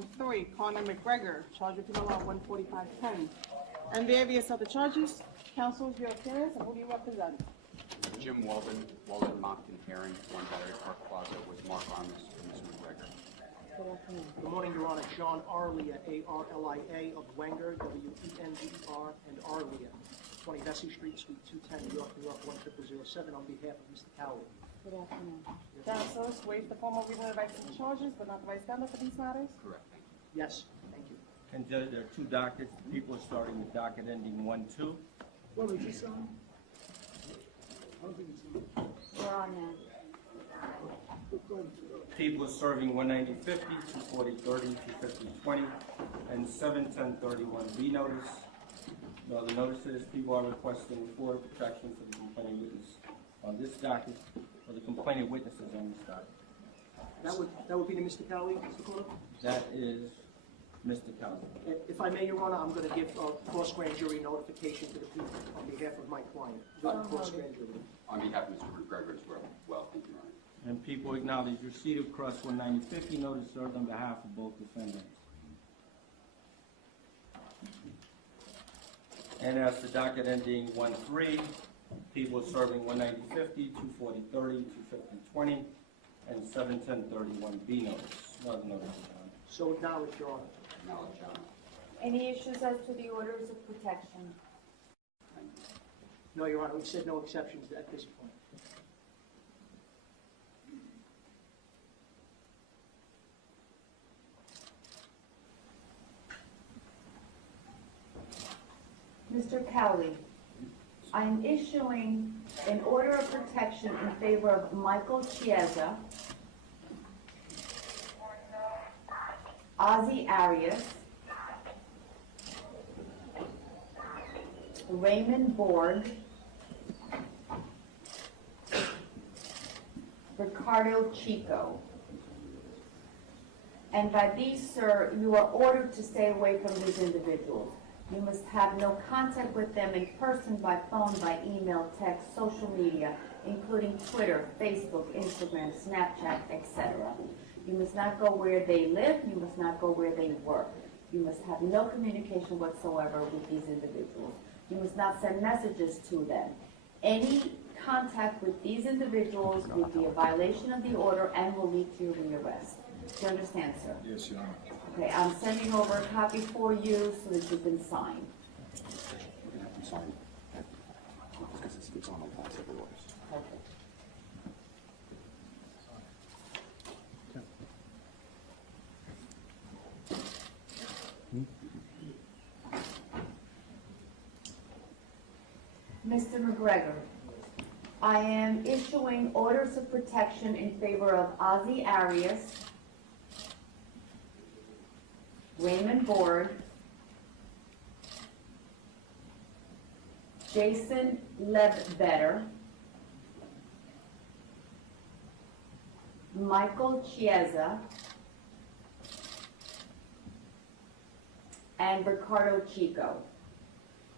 13, Conor McGregor, charged with penal law 14510. And various other charges. Counsel, your appearance, and who do you represent? Jim Walden, Moncton, Herring, 1 Battery Park Plaza with Mark Armis and Mr. McGregor. Good morning, Your Honor. John Arlia, A-R-L-I-A, of Wenger, W-E-N-G-E-R, and Arlia, 20 Vesey Street, Suite 210, New York, 10007, on behalf of Mr. Cowley. Good afternoon. Counsel, waive the formal reading of the rights and charges, but not the right stand-up for these matters? Correct. Yes, thank you. And Judge, there are 2 dockets. People are starting with docket ending 1-2. Well, is this on? I don't think it's on. We're on now. People are serving 190-50, 240-30, 250-20, and 710-31B notice. No other notices. People are requesting for protection for the complaining witness on this docket, or the complaining witnesses on this docket. That would be to Mr. Cowley, Mr. Conor? That is Mr. Cowley. If I may, Your Honor, I'm going to give cross grand jury notification to the people on behalf of my client. Cross grand jury. On behalf of Mr. McGregor as well, thank you, Your Honor. And people acknowledge receipt of cross 190-50 notice served on behalf of both defendants. And as to docket ending 1-3, people are serving 190-50, 240-30, 250-20, and 710-31B notice. No other notice, Your Honor. So acknowledge, Your Honor. Acknowledge, Your Honor. Any issues as to the orders of protection? No, Your Honor, we said no exceptions at this point. Mr. Cowley, I am issuing an order of protection in favor of Michael Chiesa, Ozzy Arias, Raymond Borg, Ricardo Chico. And by these, sir, you are ordered to stay away from these individuals. You must have no contact with them in person, by phone, by email, text, social media, including Twitter, Facebook, Instagram, Snapchat, etc. You must not go where they live. You must not go where they work. You must have no communication whatsoever with these individuals. You must not send messages to them. Any contact with these individuals would be a violation of the order and will lead to your rearrest. Do you understand, sir? Yes, Your Honor. Okay, I'm sending over a copy for you so that you can sign. We're going to have to sign because it's on the last of the orders. Okay. Mr. McGregor, I am issuing orders of protection in favor of Ozzy Arias, Raymond Borg, Jason Ledbetter, Michael Chiesa, and Ricardo Chico.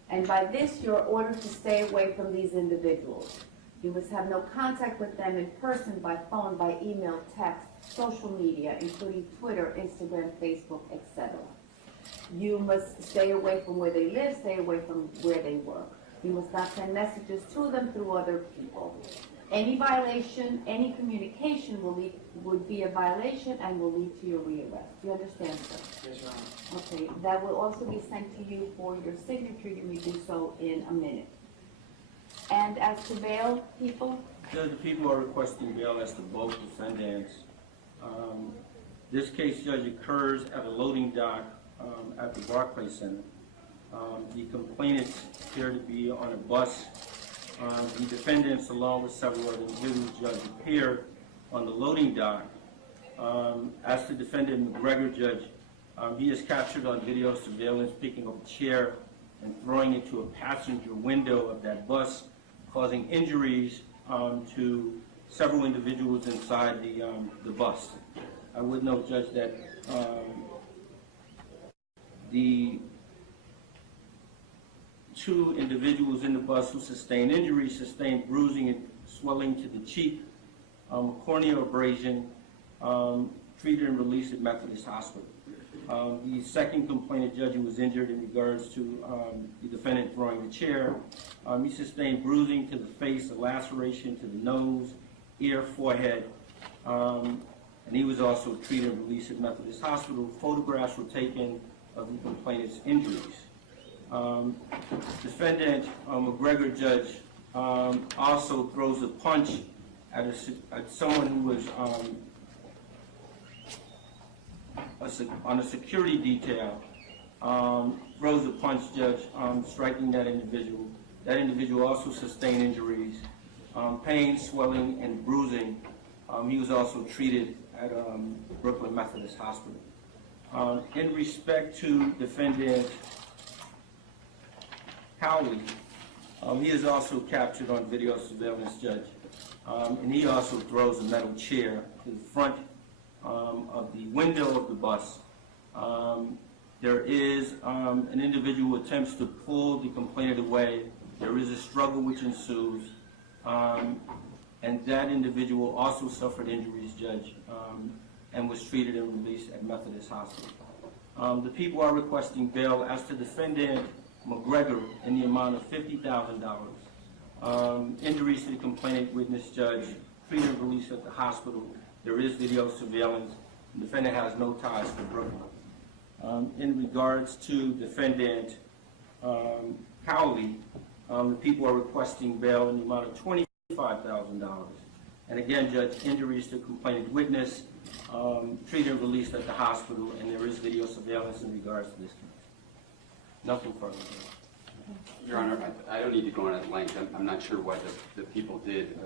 And by this, you're ordered to stay away from these individuals. You must have no contact with them in person, by phone, by email, text, social media, including Twitter, Instagram, Facebook, etc. You must stay away from where they live, stay away from where they work. You must not send messages to them through other people. Any violation, any communication would be a violation and will lead to your rearrest. Do you understand, sir? Yes, Your Honor. Okay, that will also be sent to you for your signature. You may do so in a minute. And as to bail, people? Judge, the people are requesting bail as to both defendants. This case, Judge, occurs at a loading dock at the Barclays Center. The complainants appear to be on a bus. The defendants, along with several other individuals, Judge, appeared on the loading dock. As to defendant McGregor, Judge, he is captured on video surveillance picking up a chair and throwing it to a passenger window of that bus, causing injuries to several individuals inside the bus. I would note, Judge, that the 2 individuals in the bus who sustained injuries sustained bruising and swelling to the cheek, corneal abrasion, treated and released at Methodist Hospital. The second complainant, Judge, who was injured in regards to the defendant throwing the chair, he sustained bruising to the face, a laceration to the nose, ear, forehead, and he was also treated and released at Methodist Hospital. Photographs were taken of the complainant's injuries. Defendant McGregor, Judge, also throws a punch at someone who was on a security detail, throws a punch, Judge, striking that individual. That individual also sustained injuries, pain, swelling, and bruising. He was also treated at Brooklyn Methodist Hospital. In respect to defendant Cowley, he is also captured on video surveillance, Judge, and he also throws a metal chair to the front of the window of the bus. There is an individual who attempts to pull the complainant away. There is a struggle which ensues, and that individual also suffered injuries, Judge, and was treated and released at Methodist Hospital. The people are requesting bail as to defendant McGregor in the amount of $50,000. Injuries to the complainant witness, Judge, treated and released at the hospital. There is video surveillance. The defendant has no ties to Brooklyn. In regards to defendant Cowley, the people are requesting bail in the amount of $25,000. And again, Judge, injuries to complainant witness, treated and released at the hospital, and there is video surveillance in regards to this case. Nothing further. Your Honor, I don't need to go on at length. I'm not sure what the people did,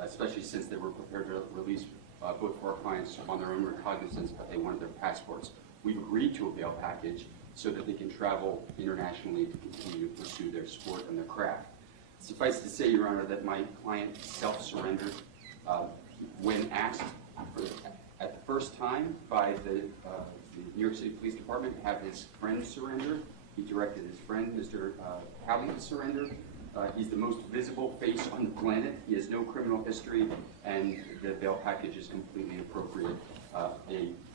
especially since they were prepared to release both of our clients on their own recognizance, but they wanted their passports. We've agreed to a bail package so that they can travel internationally to continue to pursue their sport and their craft. Suffice to say, Your Honor, that my client self-surrendered when asked at the first time by the New York City Police Department to have his friend surrender. He directed his friend, Mr. Cowley, to surrender. He's the most visible face on the planet. He has no criminal history, and the bail package is completely appropriate. A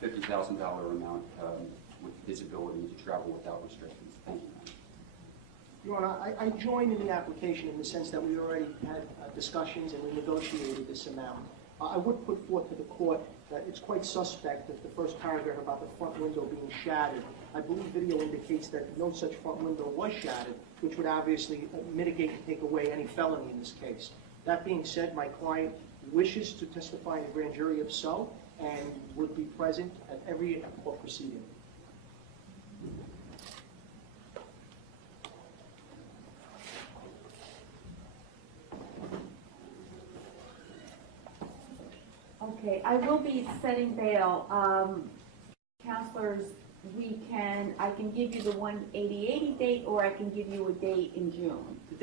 $50,000 amount with his ability to travel without restrictions. Thank you. Your Honor, I joined in the application in the sense that we already had discussions and we negotiated this amount. I would put forth to the court that it's quite suspect that the first paragraph about the front window being shattered. I believe video indicates that no such front window was shattered, which would obviously mitigate and take away any felony in this case. That being said, my client wishes to testify in the grand jury if so, and would be present at every court proceeding. Okay, I will be setting bail. Counselors, I can give you the 180 date, or I can give you a date in June. The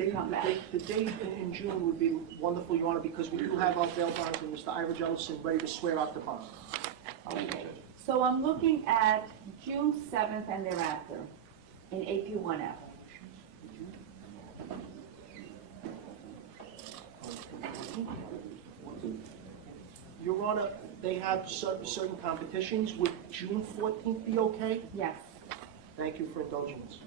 date in June would be wonderful, Your Honor, because we do have our bail bonds and Mr. Ira Jellison ready to swear out the bond. Okay, so I'm looking at June 7th and thereafter in AP1F. Your Honor, they have certain competitions. Would June 14th be okay? Yes. Thank you for indulging us.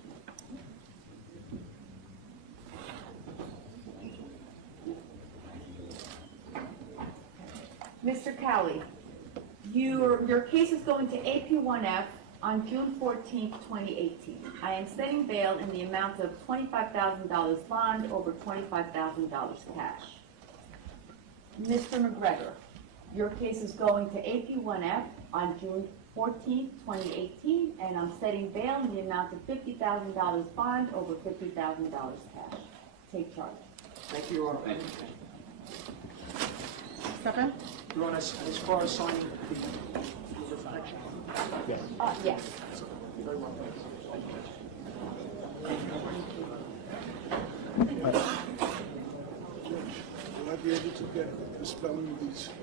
Mr. Cowley, your case is going to AP1F on June 14th, 2018. I am setting bail in the amount of $25,000 bond over $25,000 cash. Mr. McGregor, your case is going to AP1F on June 14th, 2018, and I'm setting bail in the amount of $50,000 bond over $50,000 cash. Take charge. Thank you, Your Honor. Thank you. Second? Your Honor, as far as signing the action. Yes. Very well. Will I be able to get the spelling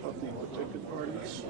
of the protected parties?